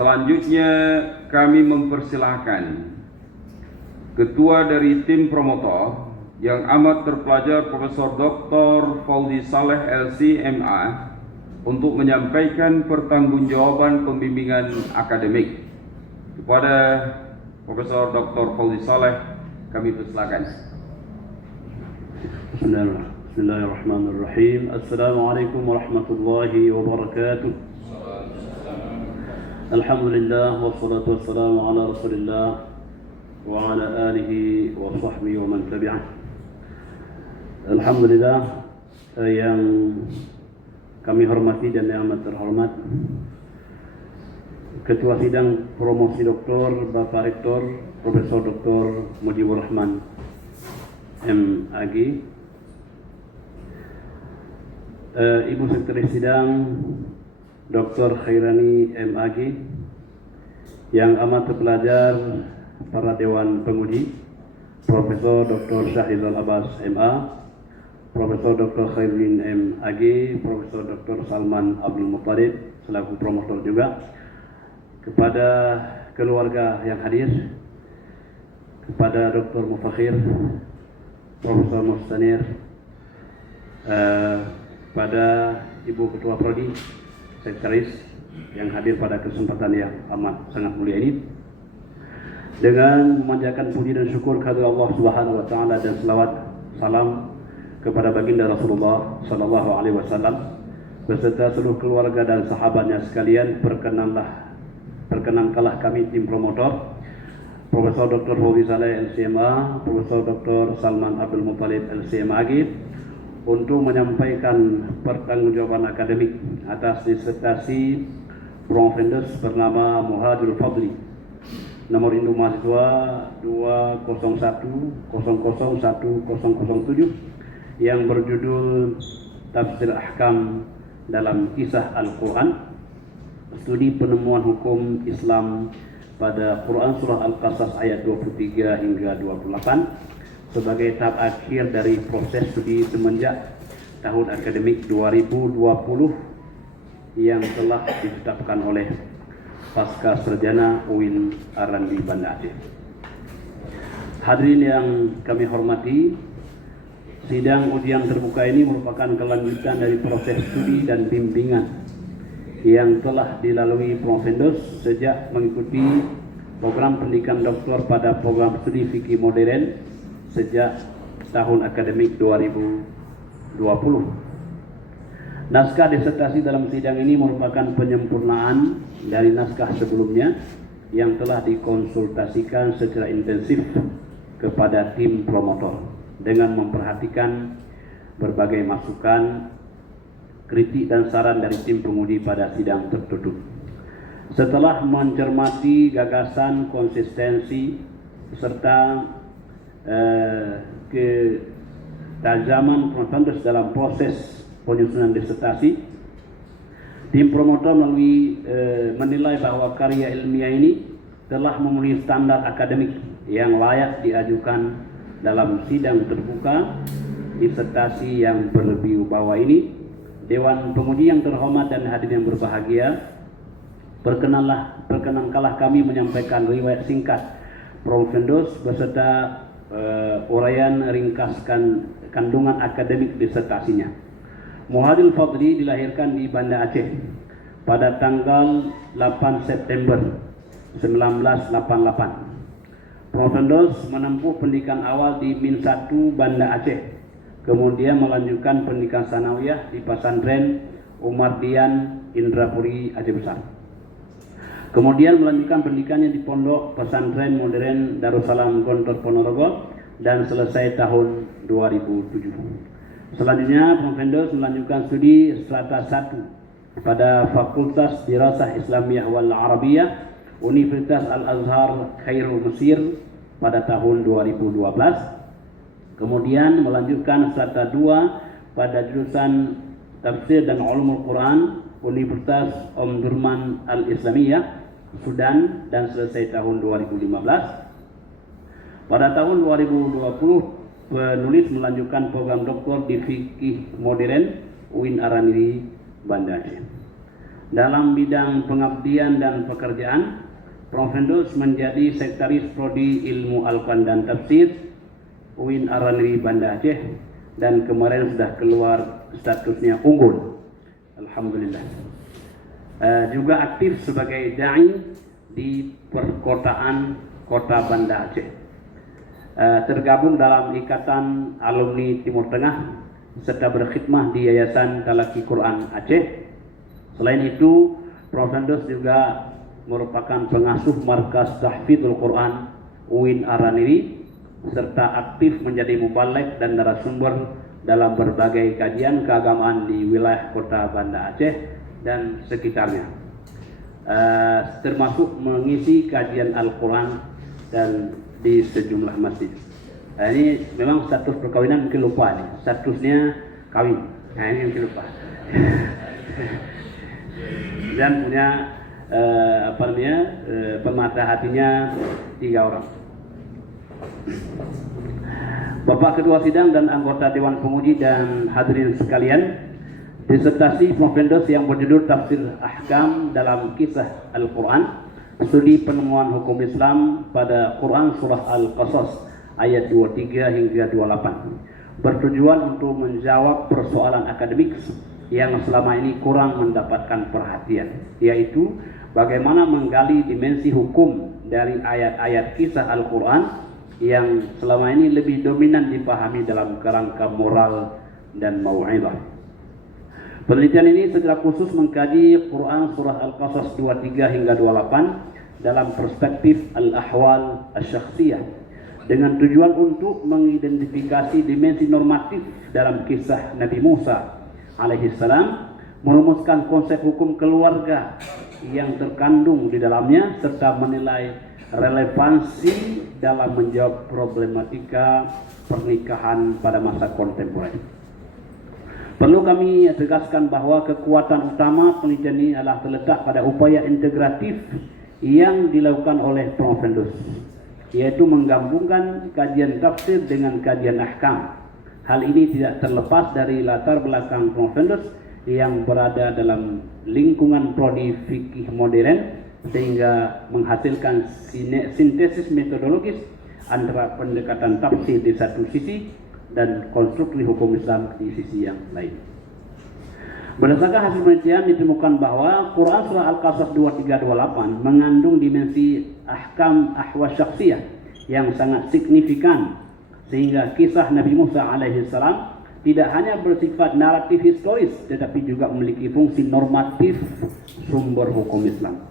Selanjutnya kami mempersilahkan Ketua dari tim promotor yang amat terpelajar Profesor Dr. Fauzi Saleh LC.MA untuk menyampaikan pertanggungjawaban pembimbingan akademik. Kepada Profesor Dr. Fauzi Saleh kami persilakan. Bismillahirrahmanirrahim. Assalamualaikum warahmatullahi wabarakatuh. Alhamdulillah wassalatu wassalamu ala Rasulillah wa ala alihi wa sahbihi wa man tabi'ah. Alhamdulillah yang kami hormati dan yang amat terhormat Ketua Sidang Promosi Doktor Bapak Rektor Profesor Dr. Mujibur Rahman MAG, Ibu Sekretaris Sidang Dr. Khairani MAG, yang amat terpelajar para Dewan Penguji Profesor Dr. Syahidul Abbas MA, Profesor Dr. Khairuddin MAG, Profesor Dr. Salman Abdul Muttalib selaku promotor juga, kepada keluarga yang hadir, kepada Dr. Mufakhir, Profesor Mustanir, pada Ibu Ketua Prodi, Sekretaris yang hadir pada kesempatan yang amat sangat mulia ini, dengan memanjatkan puji dan syukur kepada Allah Subhanahu wa taala dan selawat salam kepada baginda Rasulullah sallallahu alaihi wasallam beserta seluruh keluarga dan sahabatnya sekalian, perkenankanlah kami tim promotor Profesor Dr. Fauzi Saleh LC.MA, Profesor Dr. Salman Abdul Muttalib LC.MAG untuk menyampaikan pertanggungjawaban akademik atas disertasi Profendus bernama Muhajirul Fadli, nomor induk mahasiswa 201001007, yang berjudul Tafsir Ahkam dalam Kisah Al-Quran, studi penemuan hukum Islam pada Quran Surah Al-Qasas ayat 23 hingga 28 sebagai tahap akhir dari proses studi semenjak tahun akademik 2020 yang telah ditetapkan oleh Pasca Sarjana UIN Arandi Banda Aceh. Hadirin yang kami hormati, sidang ujian terbuka ini merupakan kelanjutan dari proses studi dan bimbingan yang telah dilalui Profendus sejak mengikuti program pendidikan doktor pada program studi fikih modern sejak tahun akademik 2020. Naskah disertasi dalam sidang ini merupakan penyempurnaan dari naskah sebelumnya yang telah dikonsultasikan secara intensif kepada tim promotor dengan memperhatikan berbagai masukan, kritik dan saran dari tim penguji pada sidang tertutup. Setelah mencermati gagasan, konsistensi serta ketajaman Profendus dalam proses penyusunan disertasi, tim promotor menilai bahwa karya ilmiah ini telah memenuhi standar akademik yang layak diajukan dalam sidang terbuka disertasi yang berwibawa ini. Dewan Penguji yang terhormat dan hadirin yang berbahagia, perkenankanlah kami menyampaikan riwayat singkat Profendus beserta uraian ringkaskan kandungan akademik disertasinya. Muhajirul Fadli dilahirkan di Banda Aceh pada tanggal 8 September 1988. Profendus menempuh pendidikan awal di Min 1 Banda Aceh, kemudian melanjutkan pendidikan sanawiyah di Pesantren Umar Dian Indrapuri Aceh Besar. Kemudian melanjutkan pendidikannya di Pondok Pesantren Modern Darussalam Gontor Ponorogo dan selesai tahun 2007. Selanjutnya Profendus melanjutkan studi strata 1 pada Fakultas Dirasah Islamiyah wal Arabiyah Universitas Al-Azhar Kairo Mesir pada tahun 2012. Kemudian melanjutkan strata 2 pada jurusan Tafsir dan Ulumul Quran Universitas Omdurman Al-Islamiyah Sudan dan selesai tahun 2015. Pada tahun 2020 penulis melanjutkan program doktor di fikih modern UIN Arandi Banda Aceh. Dalam bidang pengabdian dan pekerjaan, Prof. Fendos menjadi Sekretaris Prodi Ilmu Al-Quran dan Tafsir UIN Araniri Banda Aceh, dan kemarin sudah keluar statusnya unggul. Alhamdulillah. Juga aktif sebagai dai di perkotaan Kota Banda Aceh. Tergabung dalam Ikatan Alumni Timur Tengah serta berkhidmah di Yayasan Talaki Quran Aceh. Selain itu, Prof. Fendos juga merupakan pengasuh Markas Tahfidzul Quran UIN Araniri serta aktif menjadi mubaligh dan narasumber dalam berbagai kajian keagamaan di wilayah Kota Banda Aceh dan sekitarnya, termasuk mengisi kajian Al-Quran dan di sejumlah masjid. Ini memang status perkawinan mungkin lupa nih, statusnya kawin. Nah, ini mungkin lupa. Dan punya pemata hatinya 3 orang. Bapak Ketua Sidang dan anggota Dewan Penguji dan hadirin sekalian, disertasi Prof. Fendos yang berjudul Tafsir Ahkam dalam Kisah Al-Quran, studi penemuan hukum Islam pada Quran Surah Al-Qasas ayat 23 hingga 28, bertujuan untuk menjawab persoalan akademik yang selama ini kurang mendapatkan perhatian, yaitu bagaimana menggali dimensi hukum dari ayat-ayat kisah Al-Quran yang selama ini lebih dominan dipahami dalam kerangka moral dan mau'izah. Penelitian ini secara khusus mengkaji Quran Surah Al-Qasas 23 hingga 28 dalam perspektif al-ahwal asy-syakhsiyah, dengan tujuan untuk mengidentifikasi dimensi normatif dalam kisah Nabi Musa alaihissalam, merumuskan konsep hukum keluarga yang terkandung di dalamnya, serta menilai relevansi dalam menjawab problematika pernikahan pada masa kontemporer. Perlu kami tegaskan bahwa kekuatan utama penelitian ini adalah terletak pada upaya integratif yang dilakukan oleh Prof. Fendos, yaitu menggabungkan kajian tafsir dengan kajian ahkam. Hal ini tidak terlepas dari latar belakang Prof. Fendos yang berada dalam lingkungan prodi fikih modern, sehingga menghasilkan sintesis metodologis antara pendekatan tafsir di satu sisi dan konstruksi hukum Islam di sisi yang lain. Berdasarkan hasil penelitian ditemukan bahwa Quran Surah Al-Qasas 23-28 mengandung dimensi ahkam ahwa syakhsiyah yang sangat signifikan, sehingga kisah Nabi Musa alaihissalam tidak hanya bersifat naratif historis, tetapi juga memiliki fungsi normatif sumber hukum Islam.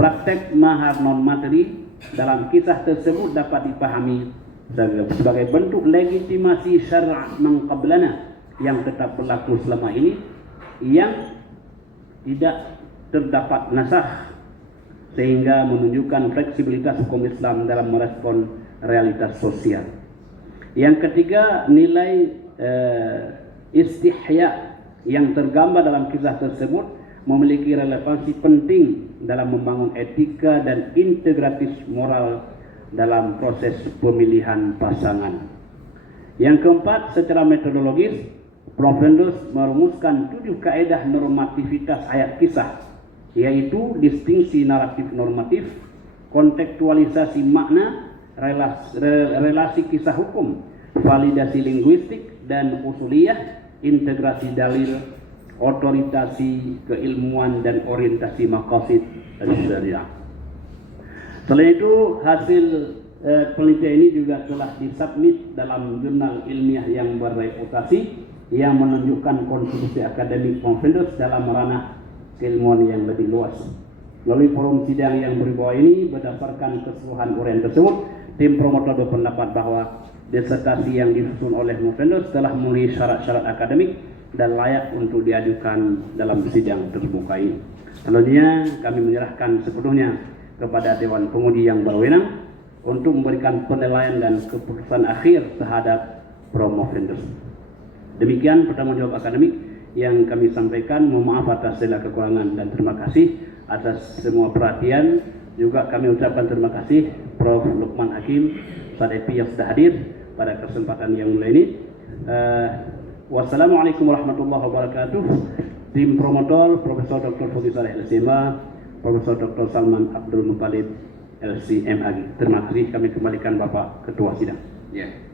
Praktek mahar non materi dalam kisah tersebut dapat dipahami sebagai bentuk legitimasi syara' man qablana yang tetap berlaku selama ini, yang tidak terdapat nasakh, sehingga menunjukkan fleksibilitas hukum Islam dalam merespon realitas sosial. Yang ketiga, nilai istihya yang tergambar dalam kisah tersebut memiliki relevansi penting dalam membangun etika dan integratif moral dalam proses pemilihan pasangan. Yang keempat, secara metodologis, Prof. Fendos merumuskan 7 kaedah normativitas ayat kisah, yaitu distingsi naratif normatif, kontekstualisasi makna, relasi kisah hukum, validasi linguistik dan usuliyah, integrasi dalil, otoritasi keilmuan, dan orientasi maqasid syariah. Selain itu, hasil penelitian ini juga telah disubmit dalam jurnal ilmiah yang berreputasi yang menunjukkan kontribusi akademik Prof. Fendos dalam ranah keilmuan yang lebih luas. Melalui forum sidang yang berbawah ini, berdasarkan keseluruhan uraian tersebut, tim promotor berpendapat bahwa disertasi yang disusun oleh Prof. Fendos telah memenuhi syarat-syarat akademik dan layak untuk diajukan dalam sidang terbuka ini. Selanjutnya, kami menyerahkan sepenuhnya kepada Dewan Penguji yang berwenang untuk memberikan penilaian dan keputusan akhir terhadap Prof. Fendos. Demikian pertanggungjawab akademik yang kami sampaikan. Mohon maaf atas segala kekurangan dan terima kasih atas semua perhatian. Juga kami ucapkan terima kasih Prof. Luqman Hakim, Ustaz Epi yang sudah hadir pada kesempatan yang mulia ini. Wassalamualaikum warahmatullahi wabarakatuh. Tim promotor Profesor Dr. Fauzi Saleh LCMA, Profesor Dr. Salman Abdul Muttalib LCMAG. Terima kasih, kami kembalikan Bapak Ketua Sidang. Ya.